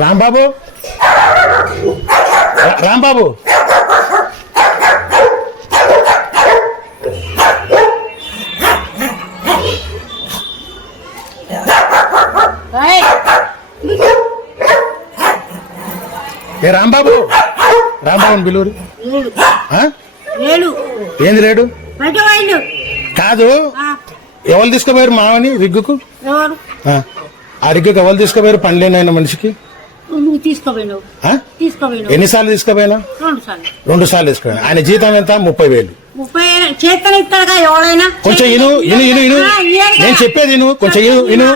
రాంబాబు రాంబాబు ఏ రాంబాబు రాంబాబు బిలూరు ఏంది లేడు కాదు ఎవరు తీసుకోపోయారు మావని రిగ్గుకు ఆ రిగ్గుకు ఎవరు తీసుకోపోయారు పనిలేనైనా మనిషికి ఎన్నిసార్లు తీసుకోపోయినా 2 సార్లు తీసుకోపోయినా ఆయన జీతం ఎంత 30,000 కొంచెం ఇను నేను చెప్పేది కొంచెం ఇను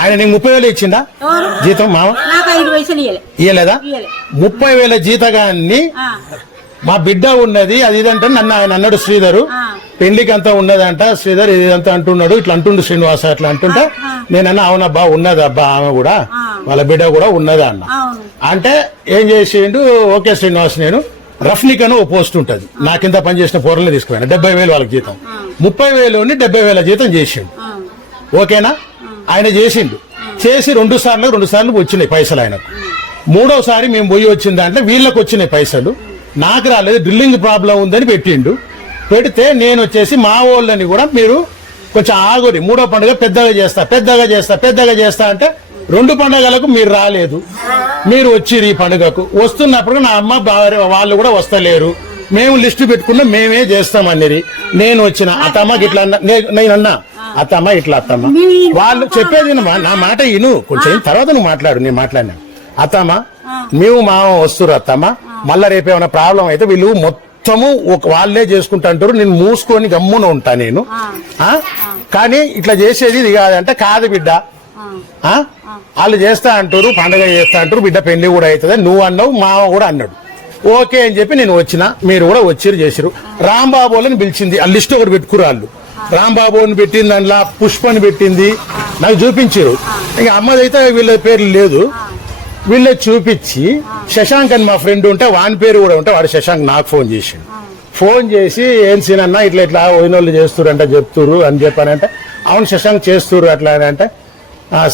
ఆయన నీకు 30,000 ఇచ్చిందా జీతం మావ ఇయ్యలేదా 30,000 జీతగాన్ని మా బిడ్డ ఉన్నది అది ఇదంటే నన్ను ఆయన అన్నాడు శ్రీధరు పెళ్లికి అంతా ఉన్నదంట శ్రీధర్ ఇదంతా అంటున్నాడు ఇట్లా అంటుండు శ్రీనివాస అట్లా అంటుంటే నేనన్నా అవునబ్బా ఉన్నదబ్బా ఆమె కూడా వాళ్ళ బిడ్డ కూడా ఉన్నదా అన్న అంటే ఏం చేసిండు ఓకే శ్రీనివాస్ నేను రఫ్నిక్ అని ఓ పోస్ట్ ఉంటది నా కింద పనిచేసిన పోరల్ని తీసుకుపోయాను 70,000 వాళ్ళకి జీతం 30,000 70,000 జీతం చేసిండు ఓకేనా ఆయన చేసి 2 సార్లు వచ్చినాయి పైసలు ఆయనకు 3వసారి మేము పోయి వచ్చిన దాంట్లో వీళ్ళకి వచ్చినాయి పైసలు నాకు రాలేదు డ్రిల్లింగ్ ప్రాబ్లం ఉందని పెట్టిండు పెడితే నేను వచ్చేసి మా వాళ్ళని కూడా మీరు కొంచెం ఆగురి 3వ పండుగ పెద్దగా చేస్తా అంటే 2 పండుగలకు మీరు రాలేదు మీరు వచ్చిరు ఈ పండుగకు వస్తున్నప్పుడు నా అమ్మ వాళ్ళు కూడా వస్తలేరు మేము లిస్టు పెట్టుకున్నా మేమే చేస్తామన్నది నేను వచ్చిన అత్తమ్మకి ఇట్లా నేనన్నా అత్తమ్మ ఇట్లా అత్తమ్మ వాళ్ళు చెప్పేది నా మాట ఇను కొంచెం తర్వాత నువ్వు మాట్లాడు నేను మాట్లాడినా అత్తమ్మ మేము మామ వస్తురు అత్తమ్మ మళ్ళా రేపు ఏమైనా ప్రాబ్లం అయితే వీళ్ళు మొత్తము వాళ్ళే చేసుకుంటా అంటారు నేను మూసుకొని గమ్మున ఉంటా నేను కానీ ఇట్లా చేసేది ఇది కాదంటే కాదు బిడ్డ వాళ్ళు చేస్తా అంటారు పండగ చేస్తా అంటారు బిడ్డ పెళ్లి కూడా అవుతుంది నువ్వు అన్నావు మామ కూడా అన్నాడు ఓకే అని చెప్పి నేను వచ్చిన మీరు కూడా వచ్చిరు చేసిరు రాంబాబు వాళ్ళని పిలిచింది ఆ లిస్ట్ ఒకటి పెట్టుకురు వాళ్ళు రాంబాబు అని పెట్టింది అందులో పుష్పని పెట్టింది నాకు చూపించారు ఇక అమ్మదైతే వీళ్ళ పేర్లు లేదు వీళ్ళే చూపించి శశాంక్ అని మా ఫ్రెండ్ ఉంటే వాని పేరు కూడా ఉంటే వాడు శశాంక్ నాకు ఫోన్ చేసి ఏం సీనన్నా ఇట్లా ఓయినోళ్ళు చేస్తురంట చెప్తురు అని చెప్పానంటే అవును శశాంక్ చేస్తురు అట్లా అని అంటే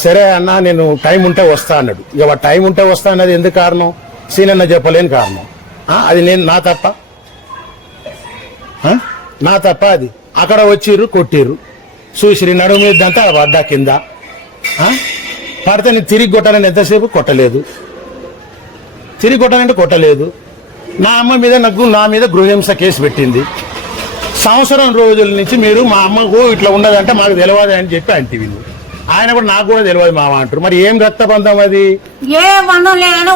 సరే అన్న నేను టైం ఉంటే వస్తా అన్నాడు ఇక టైం ఉంటే వస్తా అన్నది ఎందుకు కారణం సీనన్న చెప్పలేని కారణం అది నేను నా తప్ప అది అక్కడ వచ్చిర్రు కొట్టిర్రు చూసిరి నడుము మీద అంతా పడ్డా కింద పడితే నేను తిరిగి కొట్టాలని ఎంతసేపు కొట్టలేదు నా అమ్మ మీద నా మీద గృహహింస కేసు పెట్టింది సంవత్సరం రోజుల నుంచి మీరు మా అమ్మకు ఇట్లా ఉన్నదంటే మాకు తెలియదు అని చెప్పి అంటే వీళ్ళు ఆయన కూడా నాకు కూడా తెలియదు మామ అంటారు మరి ఏం రక్త బంధం అది ఏ బంధం లేదని